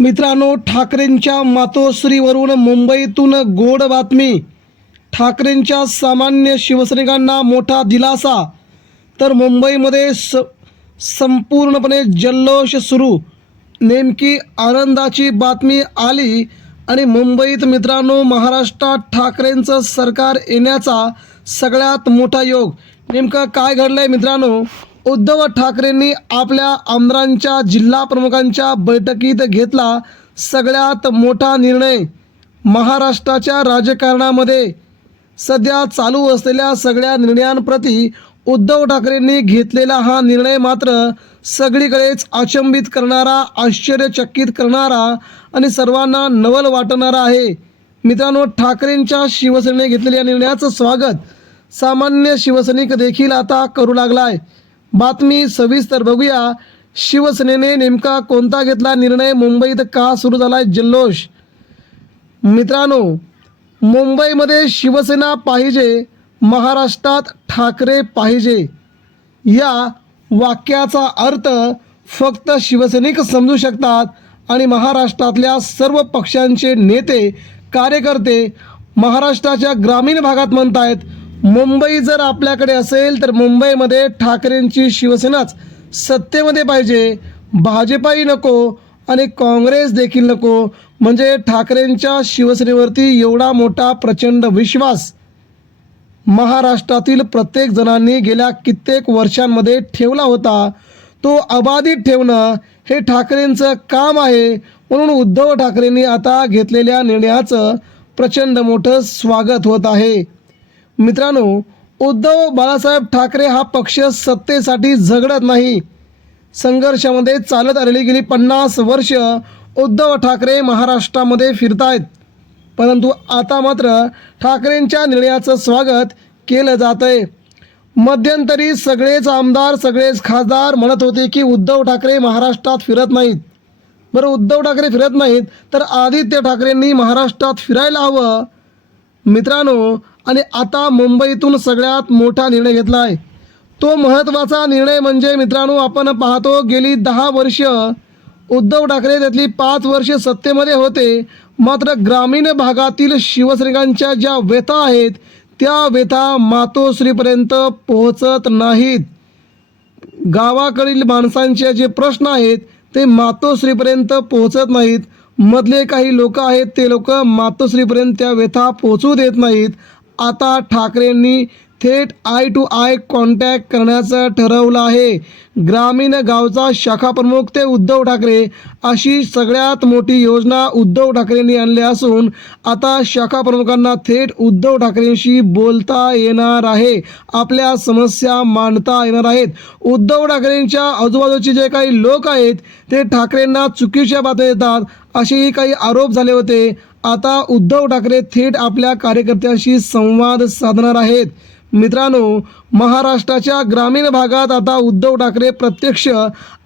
मित्रांनो, ठाकरेंच्या मातोश्रीवरून मुंबईतून गोड बातमी. ठाकरेंच्या सामान्य शिवसैनिकांना मोठा दिलासा. तर मुंबईमध्ये संपूर्णपणे जल्लोष सुरू. नेमकी आनंदाची बातमी आली आणि मुंबईत मित्रांनो महाराष्ट्रात ठाकरेंचं सरकार येण्याचा सगळ्यात मोठा योग. नेमकं काय घडलंय मित्रांनो? उद्धव ठाकरेंनी आपल्या आमदारांच्या जिल्हा प्रमुखांच्या बैठकीत घेतला सगळ्यात मोठा निर्णय. महाराष्ट्राच्या राजकारणामध्ये सध्या चालू असलेल्या सगळ्या निर्णयांप्रती उद्धव ठाकरेंनी घेतलेला हा निर्णय मात्र सगळीकडेच अचंबित करणारा, आश्चर्यचकित करणारा आणि सर्वांना नवल वाटणारा आहे. मित्रांनो, ठाकरेंच्या शिवसेनेने घेतलेल्या निर्णयाचं स्वागत सामान्य शिवसैनिक देखील आता करू लागलाय. बातमी सविस्तर बघूया. शिवसेनेने नेमका कोणता घेतला निर्णय? मुंबईत का सुरू झालाय जल्लोष? मित्रांनो, मुंबईमध्ये शिवसेना पाहिजे, महाराष्ट्रात ठाकरे पाहिजे या वाक्याचा अर्थ फक्त शिवसैनिक समजू शकतात आणि महाराष्ट्रातल्या सर्व पक्षांचे नेते, कार्यकर्ते महाराष्ट्राच्या ग्रामीण भागात म्हणतायत, मुंबई जर आपल्याकडे असेल तर मुंबईमध्ये ठाकरेंची शिवसेनाच सत्तेमध्ये पाहिजे, भाजपाही नको आणि काँग्रेस देखील नको. म्हणजे ठाकरेंच्या शिवसेनेवरती एवढा मोठा प्रचंड विश्वास महाराष्ट्रातील प्रत्येक जणांनी गेल्या कित्येक वर्षांमध्ये ठेवला होता. तो अबाधित ठेवणं हे ठाकरेंचं काम आहे. म्हणून उद्धव ठाकरेंनी आता घेतलेल्या निर्णयाचं प्रचंड मोठं स्वागत होत आहे. मित्रांनो, उद्धव बाळासाहेब ठाकरे हा पक्ष सत्तेसाठी झगडत नाही. संघर्षामध्ये चालत आलेली गेली 50 वर्ष उद्धव ठाकरे महाराष्ट्रामध्ये फिरतायत. परंतु आता मात्र ठाकरेंच्या निर्णयाचं स्वागत केलं जात आहे. मध्यंतरी सगळेच आमदार, सगळेच खासदार म्हणत होते की उद्धव ठाकरे महाराष्ट्रात फिरत नाहीत. बरं, उद्धव ठाकरे फिरत नाहीत तर आदित्य ठाकरेंनी महाराष्ट्रात फिरायला हवं मित्रांनो. आणि आता मुंबईतून सगळ्यात मोठा निर्णय घेतला आहे. तो महत्त्वाचा निर्णय म्हणजे मित्रांनो, आपण पाहतो गेली 10 वर्ष उद्धव ठाकरे त्यातली 5 वर्ष सत्तेमध्ये होते, मात्र ग्रामीण भागातील शिवसैनिकांच्या ज्या व्यथा आहेत त्या व्यथा मातोश्रीपर्यंत पोहोचत नाहीत. गावाकडील माणसांचे जे प्रश्न आहेत ते मातोश्रीपर्यंत पोहोचत नाहीत. मधले काही लोक आहेत ते लोक मातोश्रीपर्यंत त्या व्यथा पोहोचू देत नाहीत. आता ठाकरेंनी थेट आय टू आय कॉन्टॅक्ट करण्याचं ठरवलं आहे. ग्रामीण गावचा शाखा प्रमुख ते उद्धव ठाकरे अशी सगळ्यात मोठी योजना उद्धव ठाकरेंनी आणली असून आता शाखा प्रमुखांना थेट उद्धव ठाकरेंशी बोलता येणार आहे, आपल्या समस्या मांडता येणार आहेत. उद्धव ठाकरेंच्या आजूबाजूचे जे काही लोक आहेत ते ठाकरेंना चुकीच्या बातम्या देतात असेही काही आरोप झाले होते. आता उद्धव ठाकरे थेट आपल्या कार्यकर्त्यांशी संवाद साधणार आहेत. मित्रांनो, महाराष्ट्राच्या ग्रामीण भागात आता उद्धव ठाकरे प्रत्यक्ष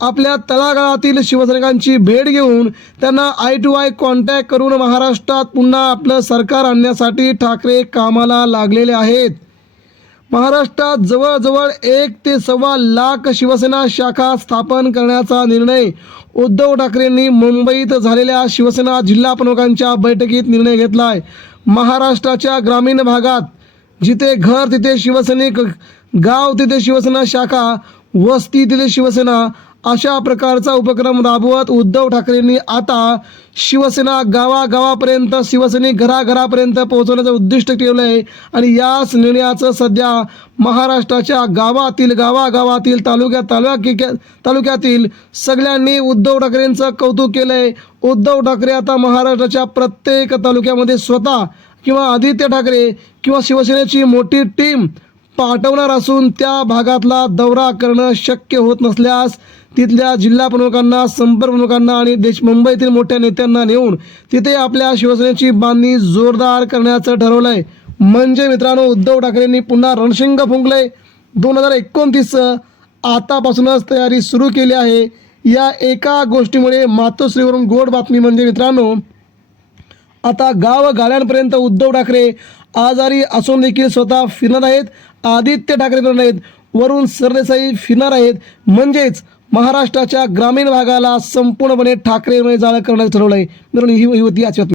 आपल्या तळागाळातील शिवसैनिकांची भेट घेऊन त्यांना आय टू आय कॉन्टॅक्ट करून महाराष्ट्रात पुन्हा आपलं सरकार आणण्यासाठी ठाकरे कामाला लागलेले आहेत. महाराष्ट्रात जवळजवळ 1 ते 1.25 लाख शिवसेना शाखा स्थापन करण्याचा निर्णय उद्धव ठाकरेंनी मुंबईत झालेल्या शिवसेना जिल्हा प्रमुखांच्या बैठकीत निर्णय घेतला आहे. महाराष्ट्राच्या ग्रामीण भागात जिथे घर तिथे शिवसैनिक, गाव तिथे शिवसेना शाखा, वस्ती तिथे शिवसेना, अशा प्रकारचा उपक्रम राबवत उद्धव ठाकरेंनी आता शिवसेना गावागावापर्यंत, शिवसैनिक घराघरापर्यंत पोहोचवण्याचं उद्दिष्ट ठेवलं आहे. आणि याच निर्णयाचं सध्या महाराष्ट्राच्या गावागावातील तालुक्यातील सगळ्यांनी उद्धव ठाकरेंचं कौतुक केलं आहे. उद्धव ठाकरे आता महाराष्ट्राच्या प्रत्येक तालुक्यामध्ये स्वतः किंवा आदित्य ठाकरे किंवा शिवसेनेची मोठी टीम पाठवणार असून त्या भागातला दौरा करणं शक्य होत नसल्यास तिथल्या जिल्हा प्रमुखांना, संपर्क प्रमुखांना आणि मुंबईतील मोठ्या नेत्यांना नेऊन तिथे आपल्या शिवसेनेची बांधणी जोरदार करण्याचं ठरवलं आहे. म्हणजे मित्रांनो, उद्धव ठाकरेंनी पुन्हा रणशिंग फुंकले. 2029 आतापासूनच तयारी सुरू केली आहे. या एका गोष्टीमुळे मातोश्रीवरून गोड बातमी म्हणजे मित्रांनो, आता गावागाड्यांपर्यंत उद्धव ठाकरे आजारी असून देखील स्वतः फिरणार आहेत. आदित्य ठाकरे फिरणार आहेत, वरून सरदेसाई फिरणार आहेत. म्हणजेच महाराष्ट्राच्या ग्रामीण भागाला संपूर्णपणे ठाकरे जाळं करण्याचं ठरवलं आहे. मित्रांनो, ही होती आजची बातमी.